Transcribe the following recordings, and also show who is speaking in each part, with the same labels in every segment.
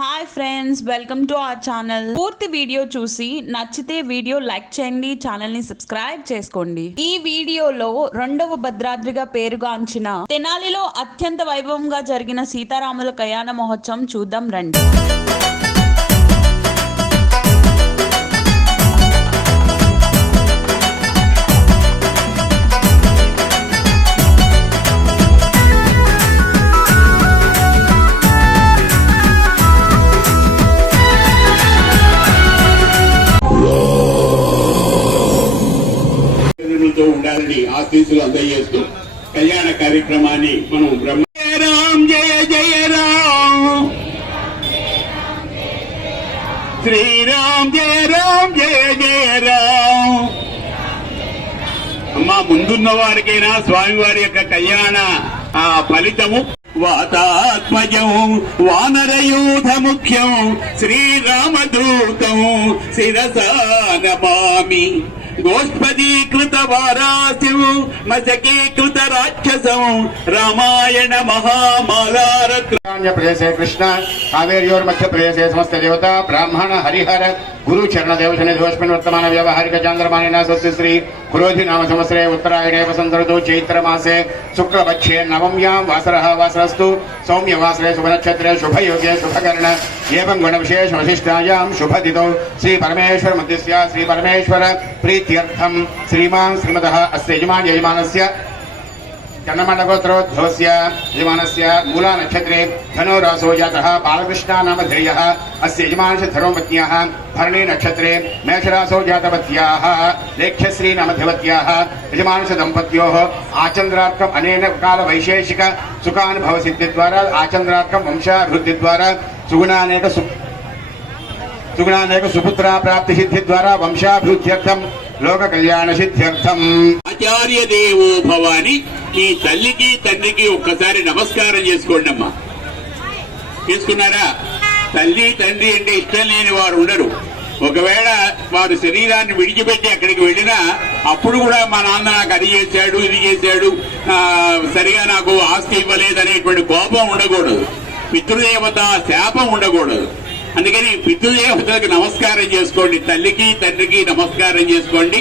Speaker 1: Hi friends welcome to our channel పూర్తి video చూసి నచ్చితే వీడియో లైక్ చేయండి ఛానల్ని సబ్స్క్రైబ్ చేసుకోండి. ఈ వీడియోలో రెండవ భద్రాద్రిగా పేరుగాంచిన తెనాలిలో అత్యంత వైభవంగా జరిగిన సీతారాముల కళ్యాణ మహోత్సవం చూద్దాం రండి.
Speaker 2: ఆశీస్సులు అందజేస్తూ కళ్యాణ కార్యక్రమాన్ని మనం బ్రహ్మ జయ రామ్ జయ జయ రామ్ శ్రీరామ్ జయ రామ్ జయ జయ రామ్ అమ్మా ముందున్న వారికైనా స్వామివారి యొక్క కళ్యాణ ఆ ఫలితము. వాతాత్మజం వానరయూథ ముఖ్యం శ్రీరామదూతం శిరసా నమామి గోష్పదీకృత వారాశివు మసకీకృత రాక్షసం రామాయణ
Speaker 3: మహామాలారత్రాన్యప్రదేశే కృష్ణ కావేరియోర్ మధ్యప్రదేశే సమస్త దేవత బ్రాహ్మణ హరిహర గురు చరణ దేవశని ధ్వస్మిన్ వర్తమాన వ్యవహారిక చాంద్రమాన స్వస్తి गुरोधि नाम संवत्सरे उत्तरायणे वसन्तऋतु चैत्रमासे शुक्लपक्षे, नवम्यां वासरः, वासरस्तु सौम्यवासरे शुभनक्षत्रे, शुभयोगे, शुभकर्ण, एवं गुणविशेषवशिष्टायां शुभदितौ। श्रीपरमेश्वरमुद्दिश्य श्रीपरमेश्वर प्रीत्यर्थं। श्रीमान् श्रीमतः अस्य यजमान्, यजमानस्य चन्द्रमण्डगोत्रोद्भवस्य यजमानस्य मूलानक्षत्रे धनुरासो जातः बालकृष्णा नाम धैर्यः अस्य यजमानशधर्मपत्न्याः भरणी नक्षत्रे मेषरासो जातवत्याः लेख्यश्री नाम धवत्याः यजमानशदम्पत्योः आचन्द्रार्थम् अनेन कालवैशेषिक सुखानुभवसिद्धिद्वारा आचन्द्रार्थं वंशाभिवृद्धिद्वारा सुगुणानेक सु सुगुणानेक सुपुत्रा कल्याण वंशाभिवृद्ध्यर्थं
Speaker 2: आचार्य देवो भवानी ఈ తల్లికి తండ్రికి ఒక్కసారి నమస్కారం చేసుకోండి అమ్మా చేసుకున్నారా? తల్లి తండ్రి అంటే ఇష్టం లేని వారు ఉండరు. ఒకవేళ వారు శరీరాన్ని విడిచిపెట్టి అక్కడికి వెళ్ళినా అప్పుడు కూడా మా నాన్న నాకు అది చేశాడు ఇది చేశాడు సరిగా నాకు ఆస్తి ఇవ్వలేదు అనేటువంటి కోపం ఉండకూడదు. పితృదేవత శాపం ఉండకూడదు. అందుకని పితృదేవతలకు నమస్కారం చేసుకోండి. తల్లికి తండ్రికి నమస్కారం చేసుకోండి.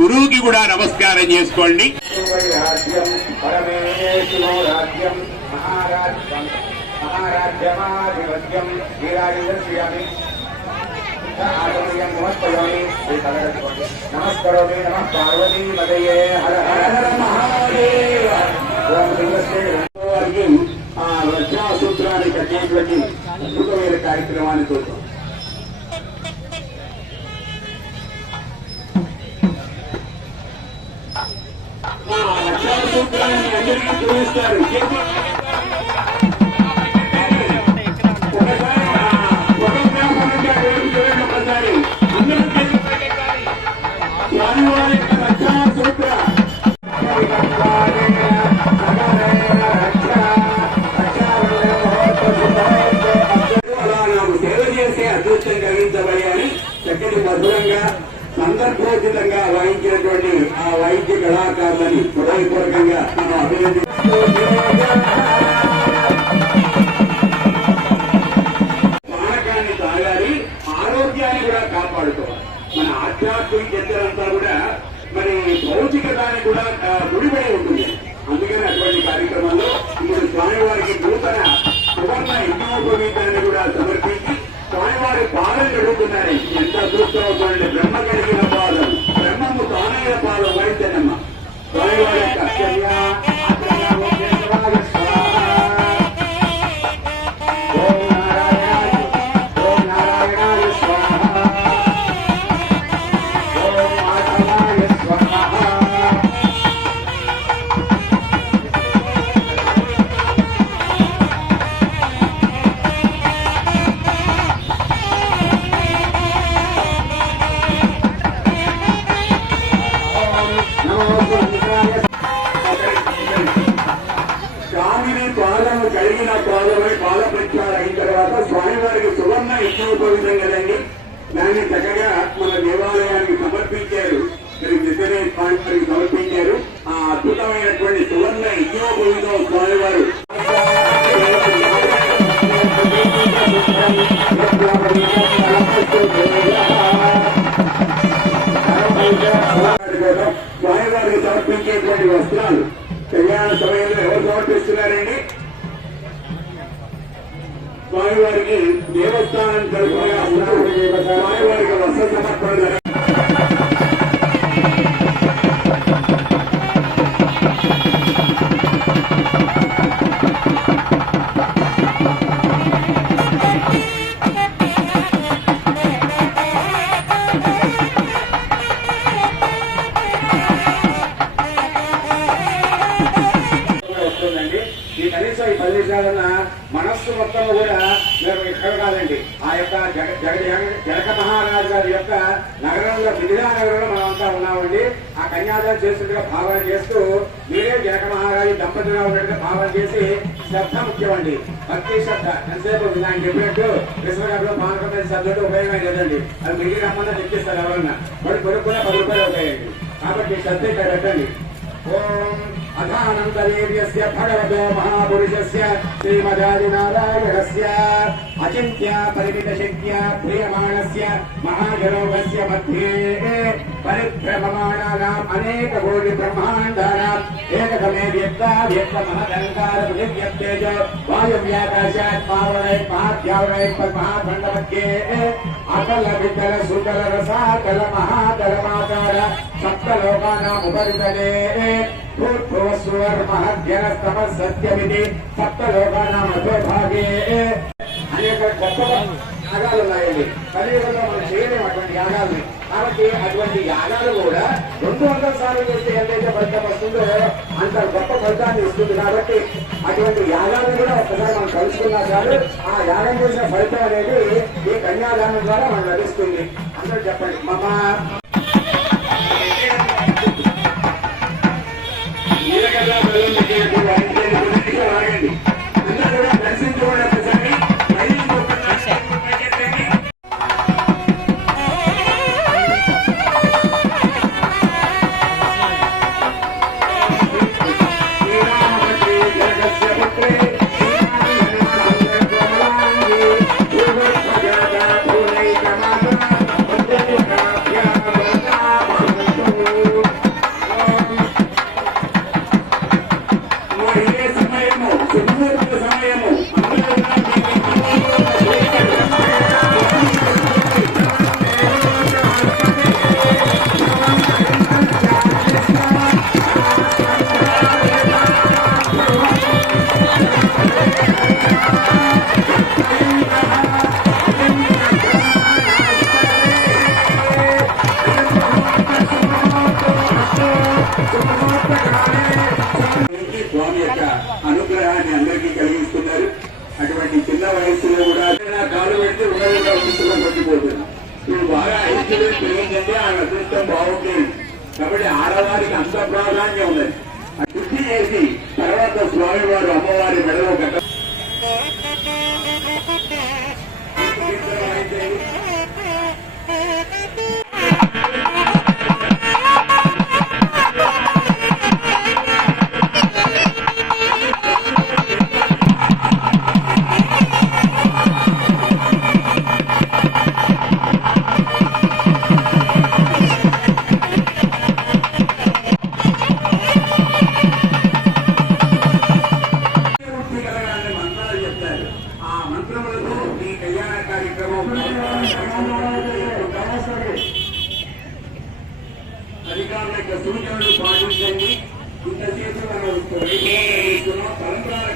Speaker 2: గురువుకి కూడా నమస్కారం చేసుకోండి.
Speaker 3: పరమేశ్వరో రాజ్యం మహారాజ్యం మహారాజ్యమాధిపత్యం వీరాయుధస్యామి ఆగమయం నమస్కరోమి నమస్కరోమి నమ పార్వతీ మదయే హర హర హర మహాదేవ ఓం
Speaker 2: కట్టేటువంటి అద్భుతమైన కార్యక్రమాన్ని చూద్దాం। సూత్ర అలా నాకు సేవ చేసే అదృష్టం కలిగించబడి అని చక్కటి మధురంగా సందర్భోచితంగా వాయించినటువంటి ఆ వైద్య కళాకారులని హృదయపూర్వకంగా మనం అభినంది పానకాన్ని తాగాలి ఆరోగ్యాన్ని కూడా కాపాడుకోవాలి. మన ఆధ్యాత్మిక చర్చలంతా కూడా మరి భౌతికతాన్ని కూడా ముడిపడి ఉంటుంది. అందుకని అటువంటి కార్యక్రమంలో ఇప్పుడు స్వామివారికి నూతన సువర్ణ యజ్ఞోపవీతాన్ని కూడా సమర్పించి స్వామివారి పాలన జరుగుతున్నారు ఎంత అదృష్టం అవుతుందంటే బ్రహ్మ స్వామివారికి సువర్ణ విష్ణువుతో విధంగా రండి దాన్ని చక్కగా మన దేవాలయానికి సమర్పించారు. మరి సిద్ధనేశ్ స్వామివారికి సమర్పించారు. ఆ అద్భుతమైనటువంటి సువర్ణ విష్ణువుతో స్వామి వారు స్వామి స్వామివారికి
Speaker 3: సమర్పించేటువంటి వస్త్రాలు. కళ్యాణ సమయంలో ఎవరు సమర్పిస్తున్నారండి? வாழ்வார்கள் தேவஸ்தானம் கல்வியாக வாழ்வார்கள் வசந்தமாக ఆ కన్యాదానం చేస్తుండగా భావన చేస్తూ మీరే జనక మహారాజు దంపతిగా ఉన్నట్టుగా భావన చేసి శ్రద్ధ ముఖ్యమండి. భక్తి శ్రద్ధ. ఎంతసేపు ఆయన చెప్పినట్టు కృష్ణగారిలో పానకమైన శ్రద్ధలు శ్రద్ధతో ఉపయోగం లేదండి. అది మిగిలిన రమ్మన్నా తెచ్చిస్తారు ఎవరన్నా. మరి కొనుక్కున్న పది రూపాయలు అవుతాయండి కాబట్టి శ్రద్ధ ఇక్కడ పెట్టండి. ఓం అథానందవీర్యస్య భగవతో మహాపురుషస్య శ్రీమదాదినారాయణస్య అచింత్య పరిమిత శక్త్య ప్రియమాణస్య మహాజనోగస్య మధ్యే परिभ्रममाणानाम् अनेक कोटि ब्रह्माण्डानाम् एकसमे व्यक्ता व्यक्तमहदङ्कार पृथिव्यक्ते च वायुव्याकाशात् पावनैः महाध्यावनैः अकल विकल सुकल रसाकल महाकलमाकार सप्तलोकानाम् उपरितले भूर्भुवस्वर्महद्यनस्तमः सत्यमिति सप्तलोकानाम् अधोभागे अनेक యాగాలు ఉన్నాయండి. కలియుగంలో మనం చేయలేము అటువంటి యాగాల్ని కాబట్టి అటువంటి యాగాలు కూడా రెండు వందల సార్లు చేస్తే ఎంతైతే ఫలితం వస్తుందో అంత గొప్ప ఫలితాన్ని ఇస్తుంది. కాబట్టి అటువంటి యాగాలను కూడా ఒకసారి మనం కలుసుకున్నా చాలు. ఆ యాగం చేసిన ఫలితం అనేది ఈ కన్యాదానం ద్వారా మనం లభిస్తుంది. అందరూ చెప్పండి. మమ
Speaker 2: బాగా ఐక్యత పెరిగిందంటే ఆ అదృష్టం బాగుంటుంది కాబట్టి ఆడవారికి అంత ప్రాధాన్యం ఉన్నది ఆ శుద్ధి చేసి తర్వాత స్వామివారు అమ్మవారి మెడలో కట్ట అధికారుల యొక్క సూచనలు పాటించండి. ఇంతసేపు మనం వైభవంగా చేస్తున్నాం తలంబ్రాల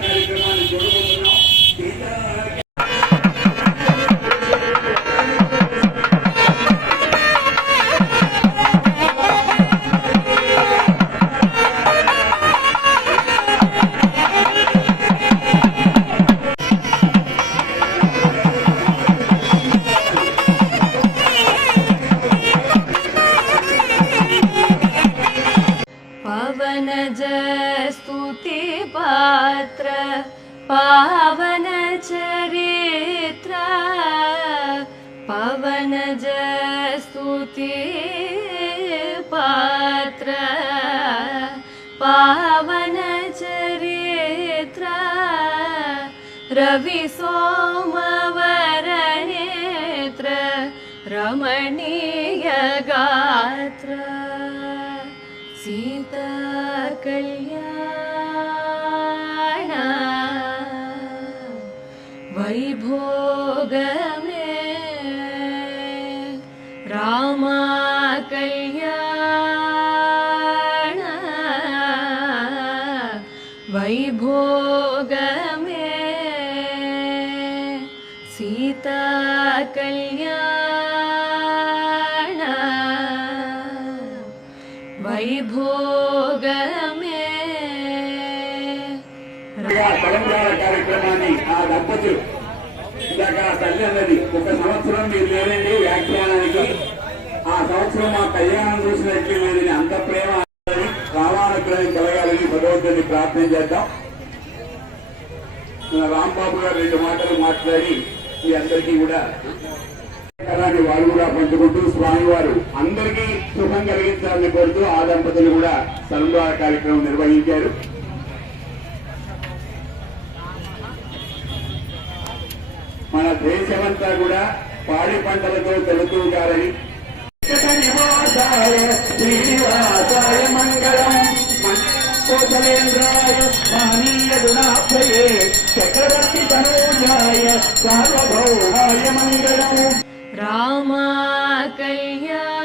Speaker 4: पावनचरित्र। रविसोमवरनेत्र रमणीयगात्र सीताकल्याण रमणीय गात्र। वैभोग मे राम
Speaker 2: తెలంగాణ కార్యక్రమాన్ని ఆ దంపతులు ఇందాక ఆ తల్లి అన్నది ఒక సంవత్సరం మీరు లేదండి వ్యాఖ్యానానికి. ఆ సంవత్సరం మా కళ్యాణం చూసినట్లు లేదని అంత ప్రేమ అన్నది రామానుగ్రహం కలగాలని భగవంతుని ప్రార్థన చేద్దాం. మన రాంబాబు గారు రెండు మాటలు మాట్లాడి మీ అందరికీ కూడా కళాన్ని వారు కూడా పంచుకుంటూ స్వామివారు అందరికీ సుఖం కలిగించాలని కోరుతూ ఆ దంపతులు కూడా సన్మాన కార్యక్రమం నిర్వహించారు. మన దేశమంతా కూడా పాడి పంటలతో తెలుతూగాలని నివాసాయ శ్రీనివాసాయ మంగళం. కోసలేంద్రాయ మహనీయ గుణాభయే చక్రవర్తి తనూజాయ సార్వభౌమాయ మంగళం.
Speaker 4: రామా కళ్యాణ.